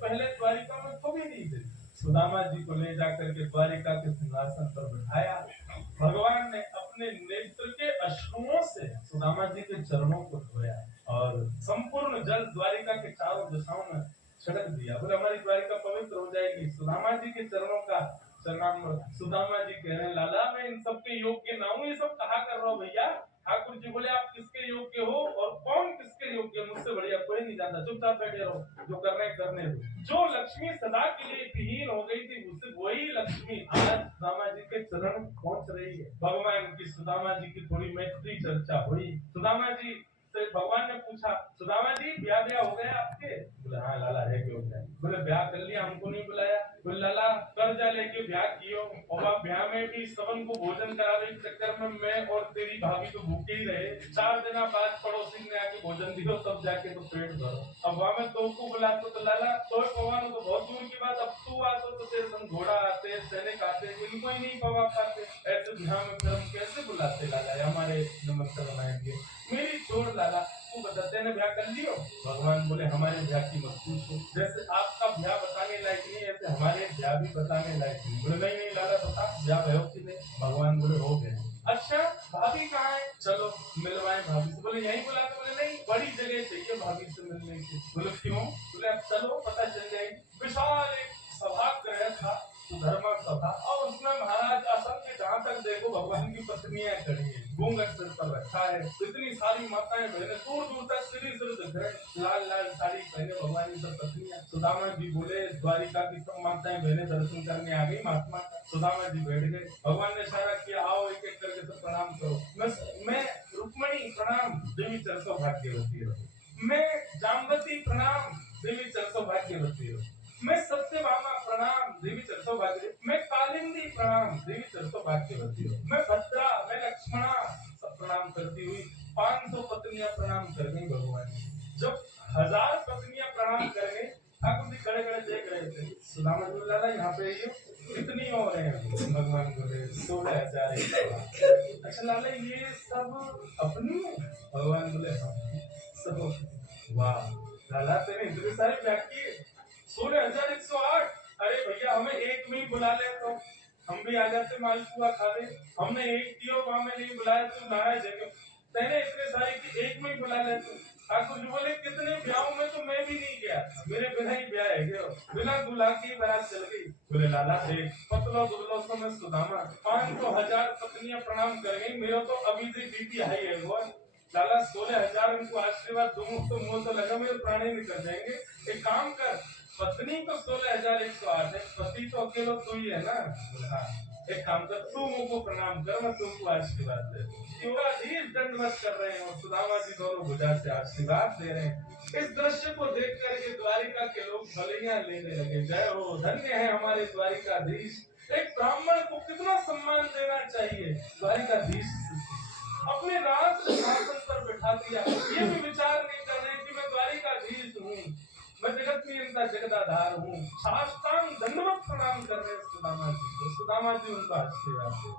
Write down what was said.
पहले द्वारिका में कभी नहीं थे। सुदामा जी को ले जाकर के द्वारिका के सिंहासन पर बिठाया। भगवान ने अपने नेत्र के अश्रुओं से सुदामा जी के चरणों को धोया और संपूर्ण जल द्वारिका के चारों दिशाओं में छिड़क दिया। बोले हमारी द्वारिका पवित्र हो जाएगी। सुदामा जी के चरणों का चरणाम। सुदामा जी कह रहे हैं, लाला मैं इन सबके योग्य ना हूं, ये सब कहा कर रहा हूं भैया। ठाकुर जी बोले आप किसके योग्य हो और कौन किसके योग्य, मुझसे बढ़िया कोई नहीं जानता, चुपचाप बैठे रहो, जो करने करने दो। जो लक्ष्मी सदा के लिए विहीन हो गई थी, उससे वही लक्ष्मी आज सुदामा जी के चरण पहुंच रही है। भगवान की सुदामा जी की थोड़ी मैत्री चर्चा हुई। सुदामा जी से भगवान ने पूछा, सुदामा जी ब्याह हो गया आपके? बोले हाँ लाला है, क्यों गया? बोले ब्याह कर लिया, हमको नहीं बुलाया। बोले लाला कर्जा लेके ब्याह कियो और आप ब्याह में भी सबन को भोजन कराने के चक्कर में मैं और तेरी भाभी तो भूखे ही रहे। 4 दिन बाद पड़ोसी ने आके भोजन दियो, तब जाके तो पेट भरो। अब वहां में तो को बुलाते तो लाला तो भगवान तो बहुत दूर की बात, अब तू आते तो तेरे संग घोड़ा आते, सैनिक आते, इनको ही नहीं पवा पाते। ऐसे ब्याह में फिर हम कैसे बुलाते लाला, हमारे नमस्कार बनाएंगे। मेरी छोड़ लाला, तू बताते ने ब्याह कर लियो? भगवान बोले हमारे ब्याह की मत पूछो, जैसे आपका ब्याह बताने लायक नहीं है ऐसे हमारे ब्याह भी बताने लायक नहीं। बोले नहीं नहीं लाला बता ब्याह भयो कि नहीं? भगवान बोले हो गए। अच्छा भाभी कहाँ है? चलो मिलवाए भाभी से। बोले यही बुला? बोले नहीं बड़ी जगह चाहिए भाभी से मिलने की। बोले क्यों? बोले अब चलो पता चल जाएगी। विशाल एक सभागृह था, धर्मा सभा, और उसमें महाराज असंख्य जहाँ तक देखो भगवान की पत्नियां खड़ी है, घूंघट सिर पर रखा है, इतनी सारी माताएं बहने दूर दूर तक सिर दिख रहे, लाल लाल साड़ी पहने भगवान की सब पत्नियां। सुदामा जी बोले द्वारिका की सब माताएं बहने दर्शन करने आ गई महात्मा। सुदामा जी बैठ गए। भगवान ने इशारा किया आओ एक एक करके सब प्रणाम करो। मैं रुक्मणी प्रणाम, देवी चरसो भाग्यवती रहो। मैं जाम्बती प्रणाम, देवी चरसो भाग्यवती रहो। मैं सत्यभामा प्रणाम, देवी चरसो भाग्यवती। मैं कालिंदी प्रणाम, देवी चरसो भाग्यवती हो। मैं भद्रा, मैं लक्ष्मणा, सब प्रणाम करती हुई 500 पत्नियां प्रणाम कर गई भगवान। जब 1000 पत्नियां प्रणाम कर गई, ठाकुर जी खड़े खड़े देख रहे थे। सुदामा जी लाला यहाँ पे ये कितनी और है? भगवान बोले 16,000। अच्छा लाला ये सब अपनी है? भगवान बोले हाँ सब। वाह लाला तेरे इतने सारे व्याख्या 16,108। अरे भैया हमें एक में ही बुला ले तो हम भी आ जाते मालपुआ खा ले। हमने एक दियो वहां में नहीं बुलाया तो नाराज है क्यों? तेने इतने सारे की एक में ही बुला ले तो। ठाकुर जी बोले कितने ब्याहों में तो मैं भी नहीं गया, मेरे बिना ही ब्याह है गया, बिना दूल्हा की बारात चल गई। बोले लाला देख पतलो दुबलो सो में सुदामा 500 1000 पत्नियां प्रणाम कर गई, मेरा तो अभी से बीपी हाई है। वो लाला 16,000 उनको आशीर्वाद दूंगा तो मुंह तो लगा मेरे प्राणी निकल जाएंगे। एक काम कर, पत्नी तो 16,108 है, पति तो अकेला तू ही है ना? हाँ एक काम कर तू मुझको प्रणाम कर, मैं तुमको आशीर्वाद दे दूं। योगाधीश दंडवत कर रहे हैं और सुदामा जी दोनों भुजा से आशीर्वाद दे रहे हैं। इस दृश्य को देख करके द्वारिका के लोग भलियां लेने लगे। जय हो धन्य है हमारे द्वारिकाधीश। एक ब्राह्मण को कितना सम्मान देना चाहिए। द्वारिकाधीश अपने राज सिंहासन पर बैठा दिया, ये भी विचार नहीं कर रहे कि मैं द्वारिकाधीश हूँ, मैं जगत नियंता जगदाधार हूँ। साष्टांग दंडवत प्रणाम कर रहे सुदामा जी को। सुदामा जी उनका आशीर्वाद दे।